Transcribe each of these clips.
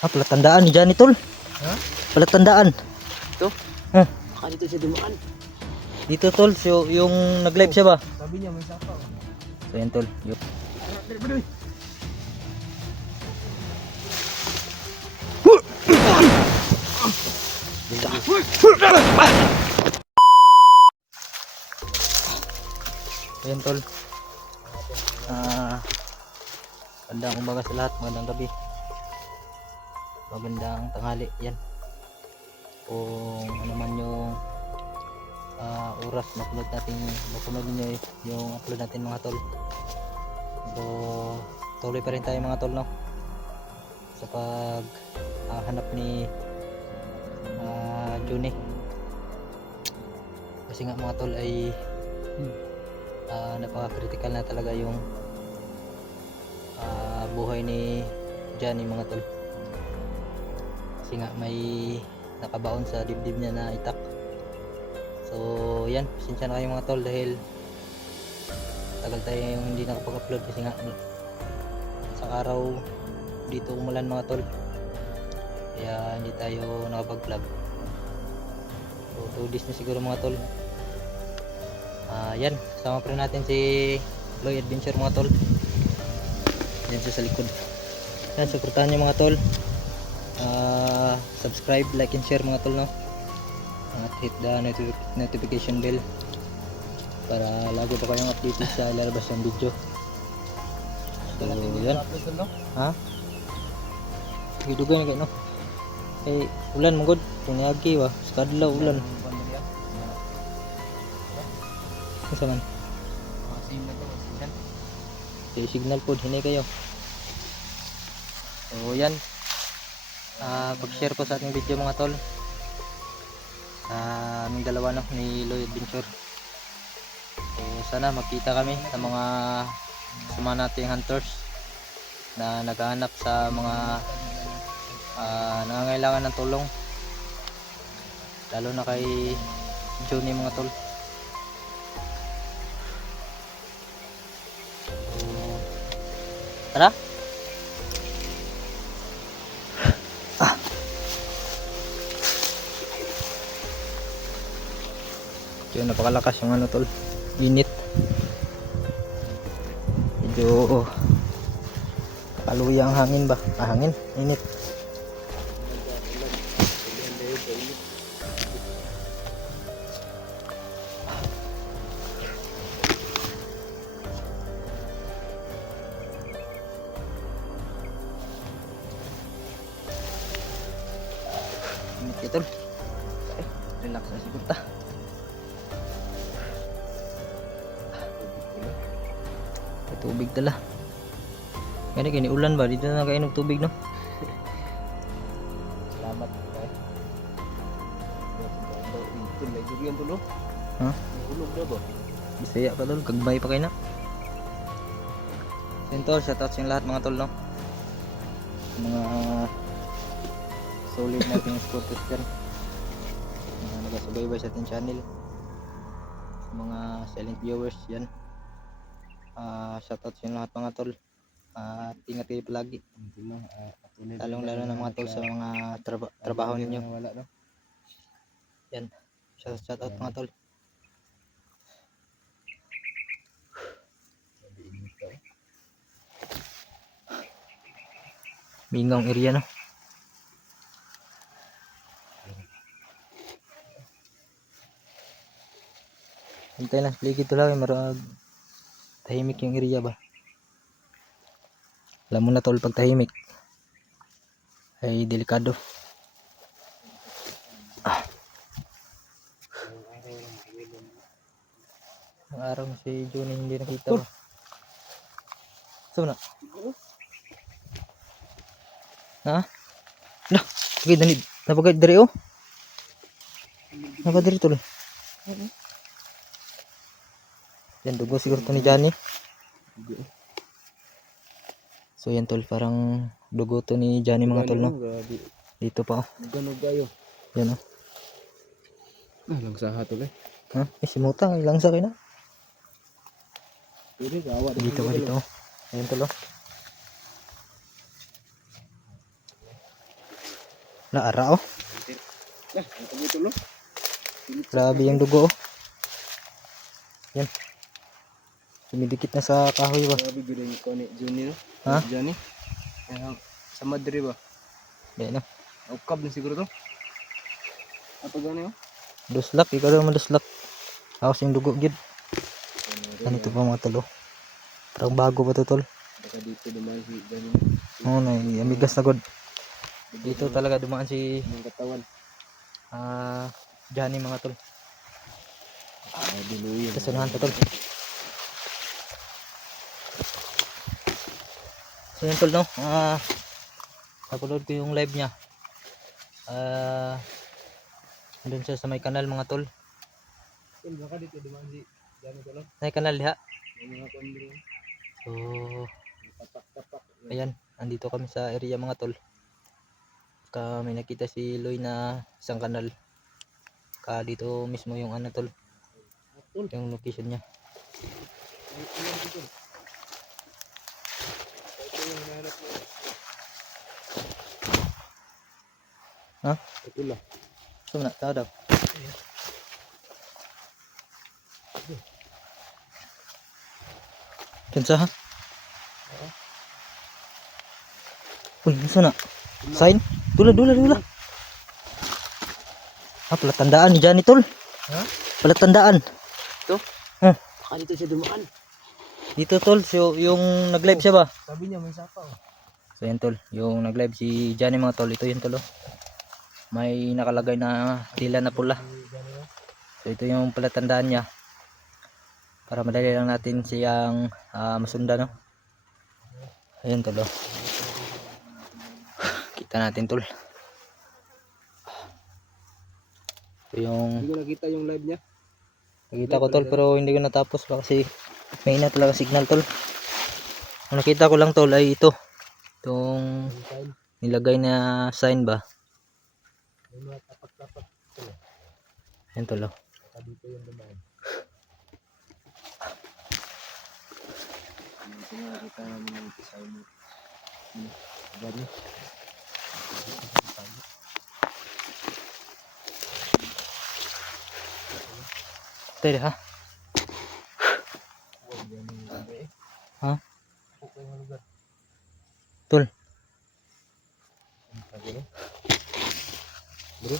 Palatandaan ni Johnny tol. Ha? Palatandaan. Ito? Hmm. Baka dito siya dumaan. Dito tol, so, yung nag-live siya ba? Sabi niya may sapa. So yan tol. Ayan tol. Magandang umaga sa lahat, magandang gabi, magandang tanghali. Yan, kung ano man yung oras mapanood ninyo yung upload natin mga tol. So tuloy pa rin tayo mga tol, no, sa pag hanap ni Juni. Kasi nga mga tol ay napaka-critical na talaga yung buhay ni Johnny mga tol. Kasi nga may nakabaon sa dibdib niya na itak. So yan, pasensya na kayo mga tol dahil tagal tayo yung hindi nakapag-upload kasi nga sa araw dito umulan mga tol, kaya hindi tayo nakapag-vlog. So 2 days na siguro mga tol. Yan, kasama pa rin natin si Loy Adventure mga tol. Yan siya sa likod. Yan, suportahan nyo mga tol. Subscribe, like and share mga tol, no? At hit the notification bell para lagi pa kayong updated sa ilalabas yung video. So yan. Ha? Gidugan kayo, no? Eh, ulan mong god. Tungagi wa, skadlaw ulan. Asa man? Okay, signal po, hinay kayo. So yan, pag-share po sa ating video mga tol, sa aming dalawa, no, ni Loy Adventure. So sana magkita kami sa mga nating hunters na naghahanap sa mga nangangailangan ng tulong, lalo na kay Johnny mga tol. Tara. So, napakalakas yung ano tol, init. Medyo kaluya ang hangin ba? Hangin, init. Tol, relax na siguro ta. Tubig tala. Gani ulan ba dito na kainom tubig, no? Salamat kay. Ito may durian tulo. Ha? Ulog na ba? Bisaya pa tol, kagbay pa kayo na. Yun tol, shoutout sa lahat mga tol, no? Mga solid nating supporters dyan, mga nagasubaybay sa ating channel, mga silent viewers yan. Shoutout sa lahat mga tol. Ingat kayo palagi, lalong lalo na mga tol sa mga trabaho ninyo. Yan, shoutout mga tol. Mingong area, no? Hintay lang, paligid ito lang, marag tahimik yung area ba. Alam mo na tol, pag tahimik ay delikado. Ang araw na si Johnny hindi nakita ba. So na? Ha? Nah, okay, danid. Napagay dari oh. Napagay dari tol. Yan, dugo siguro to ni Johnny. So yan tol, parang dugo to ni Johnny mga tol, no? Dito pa oh. Ganog kayo. Yan oh. Langsaha tol eh. Ha? Simutang, ilang sa kayo na. Pwede gawa Dito pa dito oh. Ayan tol oh. Naara oh. Nah, ito mo tol. Grabe yung dugo oh. Yan. Dumidikit na sa kahoy ba? Grabe gud ni ko ni Johnny no. Ha? Johnny. Sa Madre ba? Yan no. Ukab na siguro to. Apa gani oh? Duslak, ikaw daw maduslak. Ako yung dugo gid. Ganito pa mga tol oh. Parang bago pa to tol. Baka dito naman si Johnny. Oo na, amigas na god. Dito talaga dumaan si Ang katawan. Johnny mga tol. Diluyan. Kasunahan pa tol. So yun tol no. Napanood ko yung live niya. Andun siya sa may kanal mga tol. Baka dito dumaan si Johnny tol. May kanal diha. May mga kondro. So Tapak-tapak. ayan, andito kami sa area mga tol. May nakita si Loy na isang kanal. Dito mismo yung ano tol. Yung location niya. Ha? Ito lang. So na, tao daw. Kansa ha? Uy, nasa na? Sign? Dula. Palatandaan ni Johnny tol. Ha? Palatandaan. Ito? Hmm. Baka dito siya dumaan. Dito tol, so, yung nag-live siya ba? Sabi niya may sapa oh. So yan tol, yung nag-live si Johnny mga tol, ito yun tol oh. May nakalagay na tila na pula. So ito yung palatandaan niya. Para madali lang natin siyang masundan no. Ayun tol oh. Kita natin tol. Ito yung Hindi ko nakita yung live niya. nakita ko tol pero hindi ko natapos ba kasi may na talaga signal tol. Ang nakita ko lang tol ay ito. Itong nilagay na sign ba. May mga tapak-tapak. Ayun tol oh. Baka dito yung dumaan. Ito na nakita namin yung isay mo. Gani. Ito ha. Ha? Tol. Bro.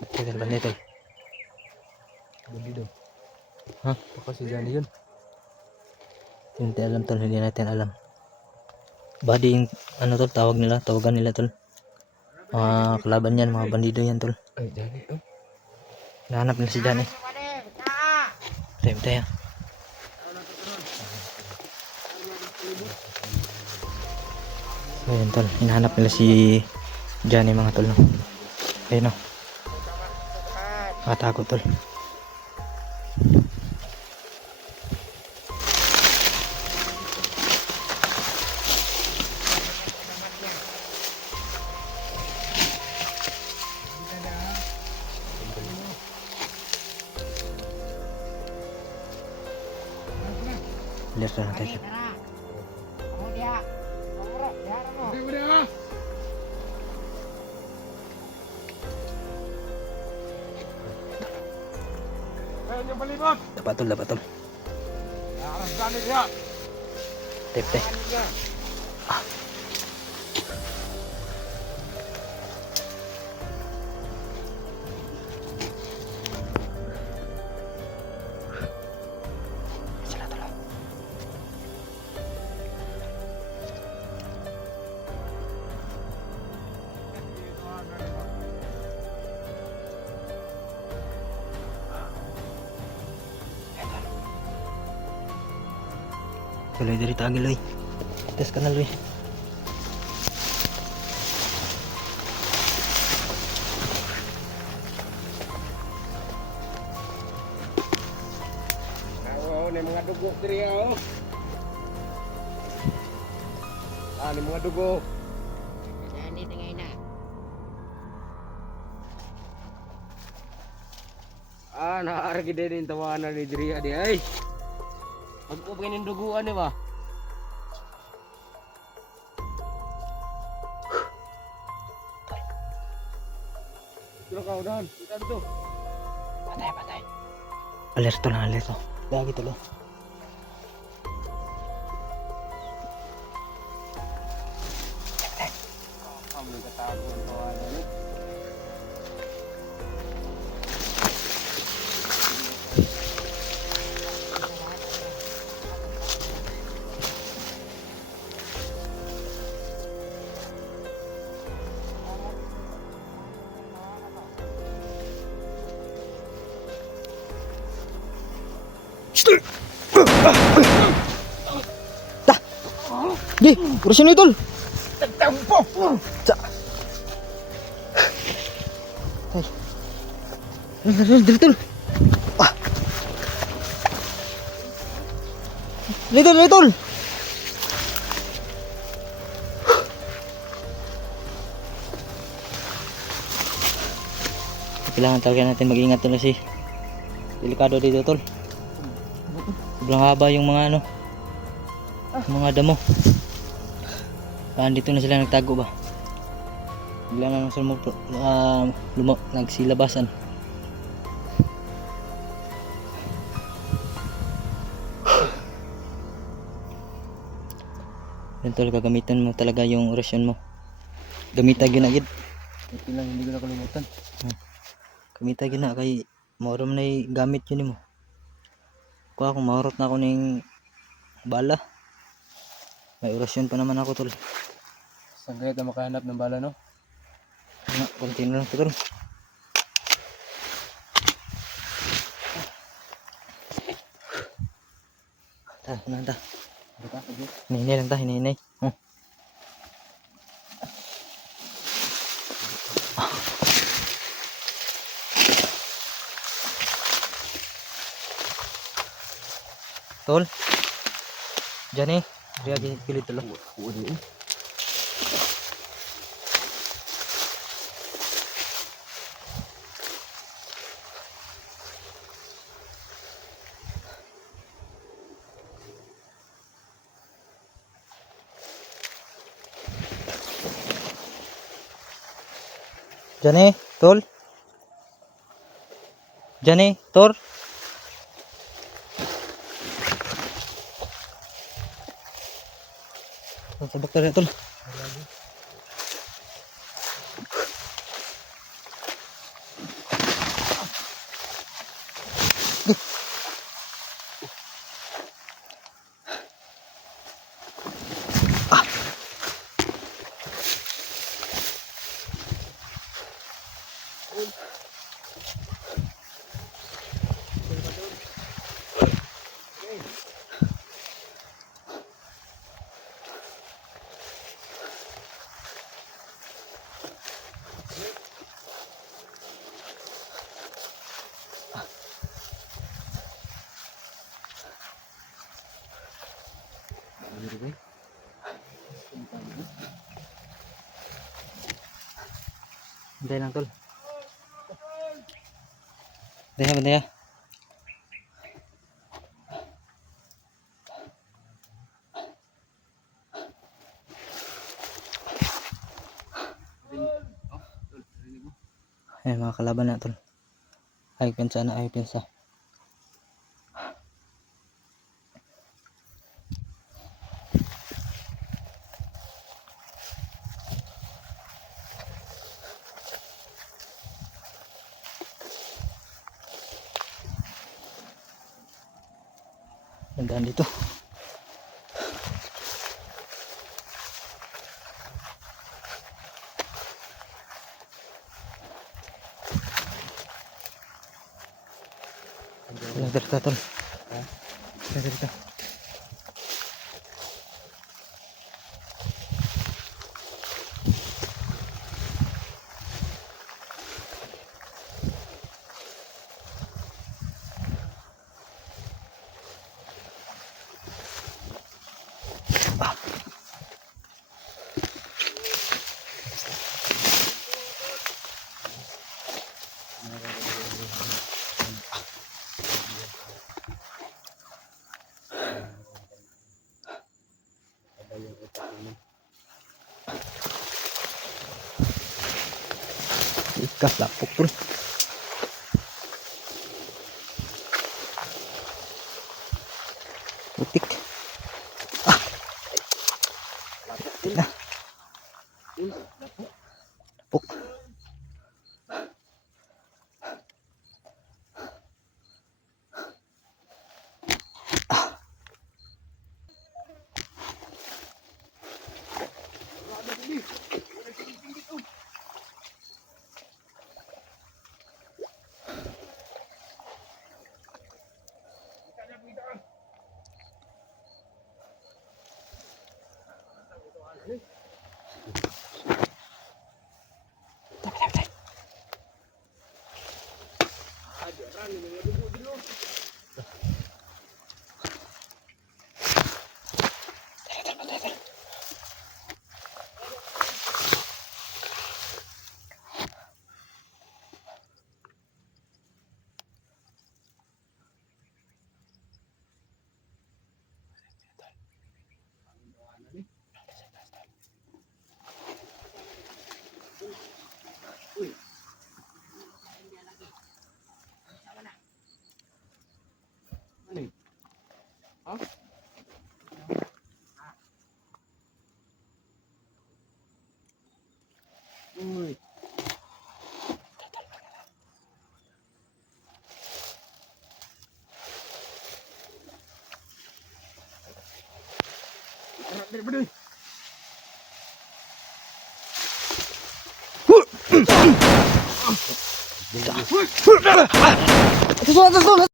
Ito ba nito? Bandido. Ha? Baka si Johnny yun. Hindi alam tol, hindi natin alam. Body yung ano tol, tawagan nila tol. Mga kalaban yan, mga bandido yan tol. Ay, Johnny oh. Nahanap nila si Johnny. Tayo. So yun tol, hinahanap nila si Johnny mga tol no. Ayun no. Nakatakot tol. Lihat na natin. Dapat tol. Tep. Sila tol. Tuloy dari tagi loy. Tes ka na loy. Oo, may mga dugo diri oh. May mga dugo. Jadi tengah na. Naargi din tawanan ni diri adi ay. Pag ko pa duguan di ba? Pero ka udahan, kita dito. Patay, patay. Alerto na, alerto. Lagi tulo. Kamu ketahuan kawan ini. Gi, urusin mo tol. Tempo. Sa. Ay. Dali tol. Ah. Dali tol. Kailangan talaga natin mag-ingat tol kasi delikado dito tol. Sobrang haba yung mga ano, yung mga damo. Dito na sila nagtago ba? Bigla na nang nagsilabasan. Yan tol, gagamitan mo talaga yung orasyon mo. Gamita ginagid. Ito lang hindi ko nakalimutan. Gamita gina kay maoram na gamit yun mo. Kuha kung mahurot na ako ng bala. May orasyon pa naman ako tol. Saan kaya tayo makahanap ng bala no? Nga, konti na lang to tol. Ta. Bata, sige. Hinahinay lang ta, hinahinay. Oh. Tol. Diyan eh. Dia pilit tol. Udah. Diyan eh, tol. Diyan eh, tor. Sa dokter ya tol. Bantay lang tol. Bantay ya. Ayan mga kalaban na tol. Ay pensa na, ay pensa. Tandaan dito. Dito tol. Dito. Gas lapok tol. Putik. Na. Lapok. Uy. Daripada. Atas, atas, atas.